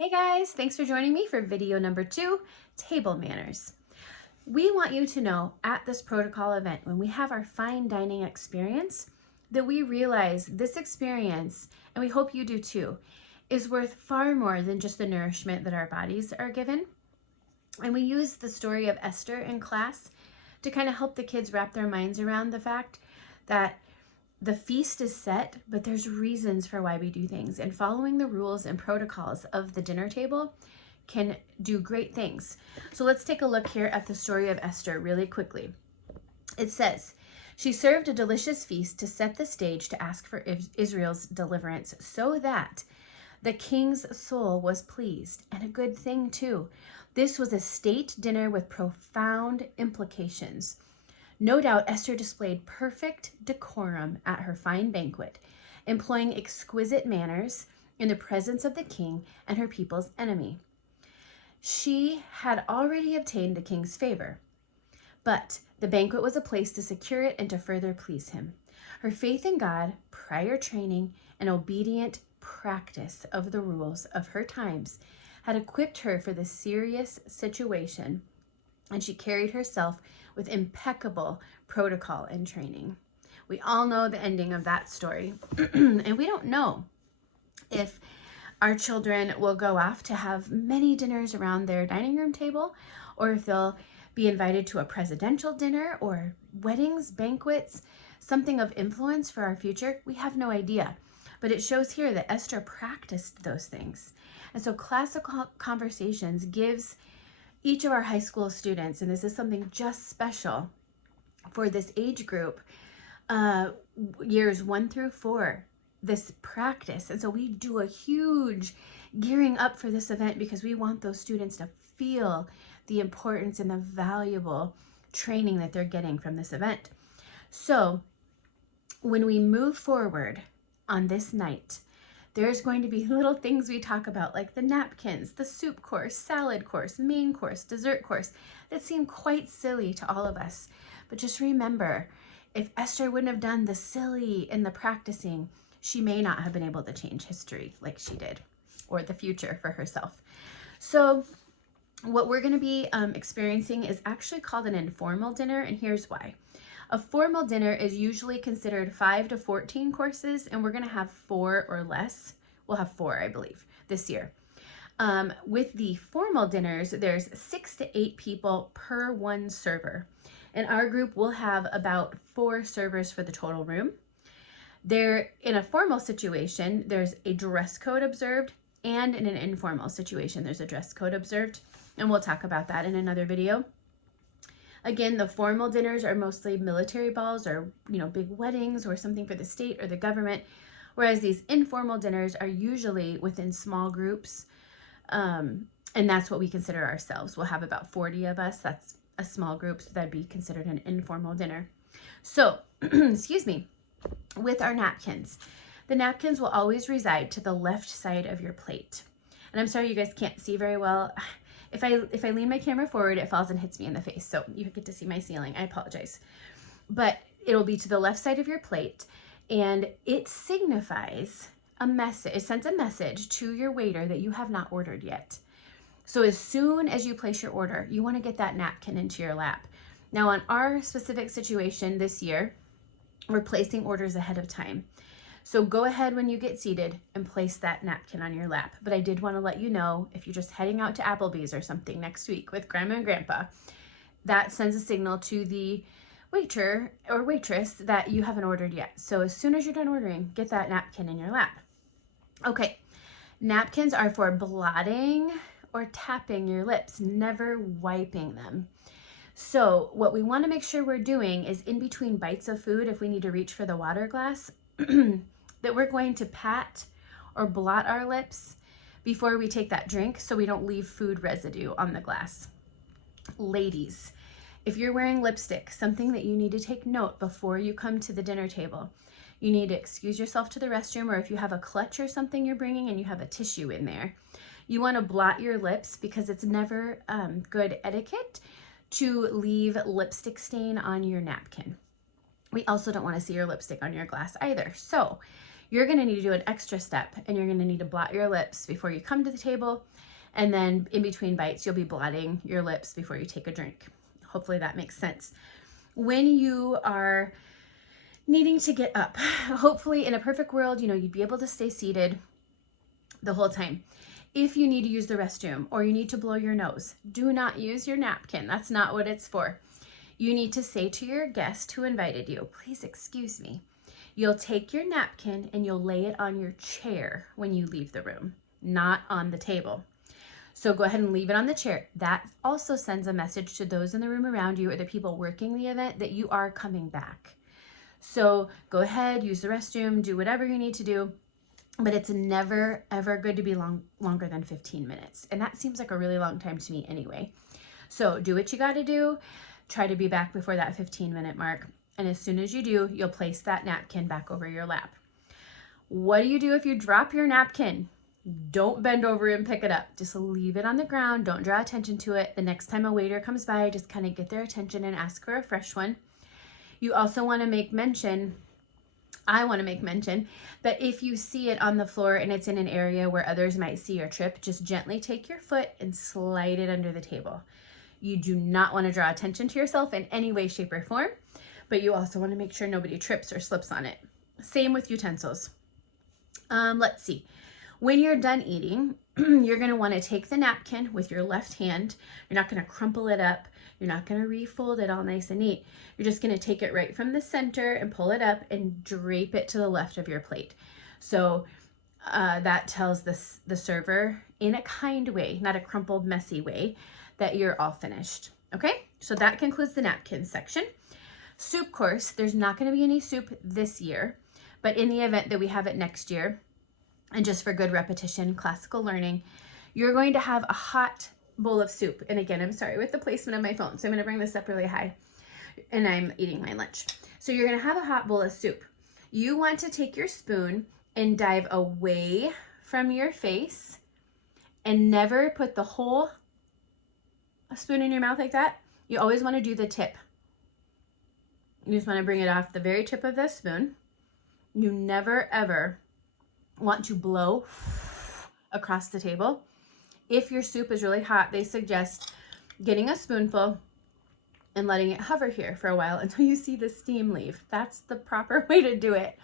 Hey guys, thanks for joining me for video number 2, table manners. We want you to know at this protocol event, when we have our fine dining experience, that we realize this experience, and we hope you do too, is worth far more than just the nourishment that our bodies are given. And we use the story of Esther in class to kind of help the kids wrap their minds around the fact that the feast is set, but there's reasons for why we do things, and following the rules and protocols of the dinner table can do great things. So let's take a look here at the story of Esther really quickly. It says, she served a delicious feast to set the stage to ask for Israel's deliverance, so that the king's soul was pleased, and a good thing too. This was a state dinner with profound implications. No doubt Esther displayed perfect decorum at her fine banquet, employing exquisite manners in the presence of the king and her people's enemy. She had already obtained the king's favor, but the banquet was a place to secure it and to further please him. Her faith in God, prior training, and obedient practice of the rules of her times had equipped her for this serious situation, and she carried herself with impeccable protocol and training. We all know the ending of that story, and we don't know if our children will go off to have many dinners around their dining room table, or if they'll be invited to a presidential dinner or weddings, banquets, something of influence for our future. We have no idea. But it shows here that Esther practiced those things. And so Classical Conversations gives each of our high school students, and this is something just special for this age group, years 1 through 4, this practice. And so we do a huge gearing up for this event because we want those students to feel the importance and the valuable training that they're getting from this event. So when we move forward on this night, there's going to be little things we talk about, like the napkins, the soup course, salad course, main course, dessert course, that seem quite silly to all of us. But just remember, if Esther wouldn't have done the silly and the practicing, she may not have been able to change history like she did, or the future for herself. So what we're going to be experiencing is actually called an informal dinner, and here's why. A formal dinner is usually considered 5 to 14 courses, and we're going to have 4 or less. We'll have 4, I believe, this year. With the formal dinners, there's 6 to 8 people per one server. And our group will have about 4 servers for the total room. There, in a formal situation, there's a dress code observed, and in an informal situation, there's a dress code observed. And we'll talk about that in another video. Again, the formal dinners are mostly military balls or, big weddings or something for the state or the government, whereas these informal dinners are usually within small groups, and that's what we consider ourselves. We'll have about 40 of us. That's a small group, so that'd be considered an informal dinner. So, excuse me, with our napkins, the napkins will always reside to the left side of your plate. And I'm sorry you guys can't see very well. If I lean my camera forward, it falls and hits me in the face. So you get to see my ceiling. I apologize. But it'll be to the left side of your plate, and it signifies a message. It sends a message to your waiter that you have not ordered yet. So as soon as you place your order, you want to get that napkin into your lap. Now, on our specific situation this year, we're placing orders ahead of time. So go ahead when you get seated and place that napkin on your lap. But I did want to let you know, if you're just heading out to Applebee's or something next week with Grandma and Grandpa, that sends a signal to the waiter or waitress that you haven't ordered yet. So as soon as you're done ordering, get that napkin in your lap. Okay, napkins are for blotting or tapping your lips, never wiping them. So what we want to make sure we're doing is, in between bites of food, if we need to reach for the water glass, that we're going to pat or blot our lips before we take that drink so we don't leave food residue on the glass. Ladies, if you're wearing lipstick, something that you need to take note before you come to the dinner table, you need to excuse yourself to the restroom, or if you have a clutch or something you're bringing and you have a tissue in there, you want to blot your lips, because it's never good etiquette to leave lipstick stain on your napkin. We also don't want to see your lipstick on your glass either. So you're going to need to do an extra step, and you're going to need to blot your lips before you come to the table. And then in between bites, you'll be blotting your lips before you take a drink. Hopefully that makes sense. When you are needing to get up, hopefully in a perfect world, you'd be able to stay seated the whole time. If you need to use the restroom or you need to blow your nose, do not use your napkin. That's not what it's for. You need to say to your guest who invited you, please excuse me. You'll take your napkin and you'll lay it on your chair when you leave the room, not on the table. So go ahead and leave it on the chair. That also sends a message to those in the room around you or the people working the event that you are coming back. So go ahead, use the restroom, do whatever you need to do, but it's never, ever good to be longer than 15 minutes. And that seems like a really long time to me anyway. So do what you got to do. Try to be back before that 15-minute mark. And as soon as you do, you'll place that napkin back over your lap. What do you do if you drop your napkin? Don't bend over and pick it up. Just leave it on the ground. Don't draw attention to it. The next time a waiter comes by, just kind of get their attention and ask for a fresh one. You also want to make mention, I want to make mention, that if you see it on the floor and it's in an area where others might see or trip, just gently take your foot and slide it under the table. You do not want to draw attention to yourself in any way, shape, or form, but you also want to make sure nobody trips or slips on it. Same with utensils. Let's see. When you're done eating, you're going to want to take the napkin with your left hand. You're not going to crumple it up. You're not going to refold it all nice and neat. You're just going to take it right from the center and pull it up and drape it to the left of your plate. So that tells the server in a kind way, not a crumpled, messy way, that you're all finished. Okay, so that concludes the napkin section. Soup course, there's not going to be any soup this year, but in the event that we have it next year, and just for good repetition, classical learning, you're going to have a hot bowl of soup. And again, I'm sorry with the placement of my phone, so I'm going to bring this up really high, and I'm eating my lunch. So you're going to have a hot bowl of soup. You want to take your spoon and dive away from your face and never put the whole spoon in your mouth like that. You always want to do the tip. You just want to bring it off the very tip of the spoon. You never, ever want to blow across the table. If your soup is really hot, they suggest getting a spoonful and letting it hover here for a while until you see the steam leave. That's the proper way to do it.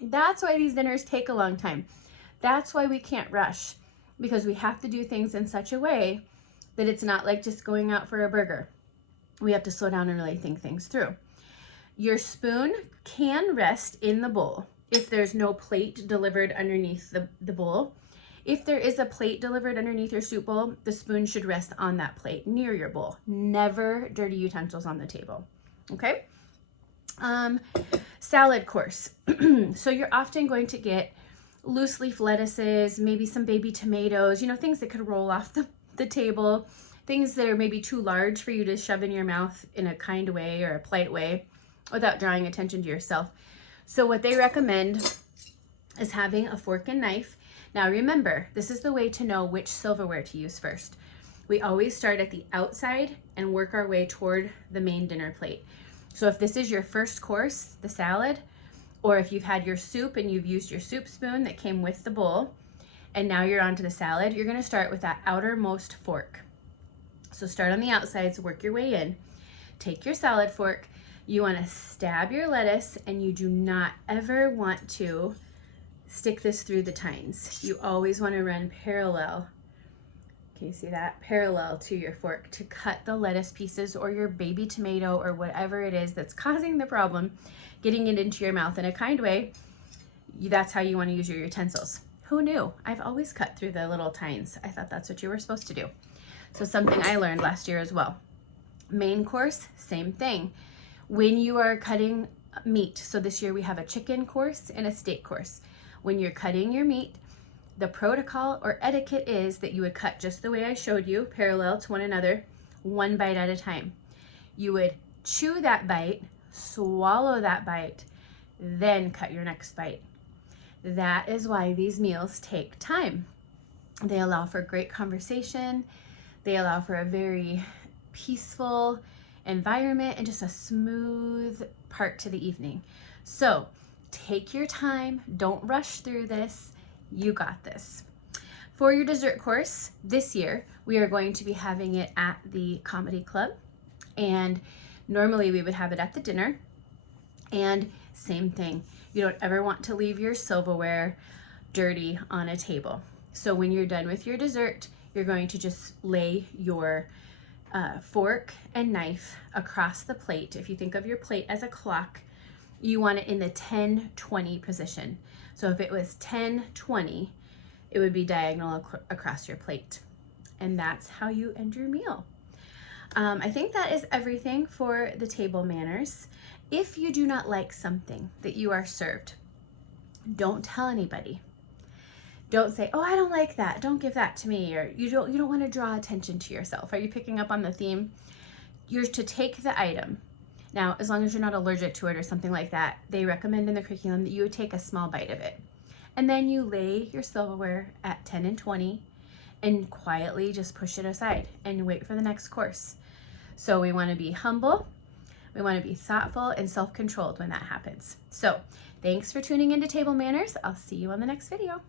That's why these dinners take a long time. That's why we can't rush, because we have to do things in such a way that it's not like just going out for a burger. We have to slow down and really think things through. Your spoon can rest in the bowl if there's no plate delivered underneath the bowl. If there is a plate delivered underneath your soup bowl, the spoon should rest on that plate near your bowl. Never dirty utensils on the table. Okay? Salad course. So you're often going to get loose leaf lettuces, maybe some baby tomatoes, things that could roll off the table, things that are maybe too large for you to shove in your mouth in a kind way or a polite way without drawing attention to yourself. So what they recommend is having a fork and knife. Now remember, this is the way to know which silverware to use first. We always start at the outside and work our way toward the main dinner plate. So if this is your first course, the salad, or if you've had your soup and you've used your soup spoon that came with the bowl, and now you're onto the salad, you're gonna start with that outermost fork. So start on the outsides, work your way in. Take your salad fork. You want to stab your lettuce, and you do not ever want to stick this through the tines. You always want to run parallel. Can you see that? Parallel to your fork to cut the lettuce pieces or your baby tomato or whatever it is that's causing the problem, getting it into your mouth in a kind way. That's how you want to use your utensils. Who knew? I've always cut through the little tines. I thought that's what you were supposed to do. So something I learned last year as well. Main course, same thing. When you are cutting meat, so this year we have a chicken course and a steak course. When you're cutting your meat, the protocol or etiquette is that you would cut just the way I showed you, parallel to one another, one bite at a time. You would chew that bite, swallow that bite, then cut your next bite. That is why these meals take time. They allow for great conversation. They allow for a very peaceful environment and just a smooth part to the evening. So Take your time. Don't rush through this. You got this. For your dessert course this year, we are going to be having it at the Comedy Club. And normally we would have it at the dinner. And same thing. You don't ever want to leave your silverware dirty on a table. So when you're done with your dessert, you're going to just lay your fork and knife across the plate. If you think of your plate as a clock, you want it in the 10-20 position. So if it was 10-20, it would be diagonal across your plate. And that's how you end your meal. I think that is everything for the table manners. If you do not like something that you are served, don't tell anybody. Don't say, oh, I don't like that. Don't give that to me. Or you don't want to draw attention to yourself. Are you picking up on the theme? You're to take the item. Now, as long as you're not allergic to it or something like that, they recommend in the curriculum that you would take a small bite of it. And then you lay your silverware at 10 and 20 and quietly just push it aside and wait for the next course. So we want to be humble. We want to be thoughtful and self-controlled when that happens. So thanks for tuning into Table Manners. I'll see you on the next video.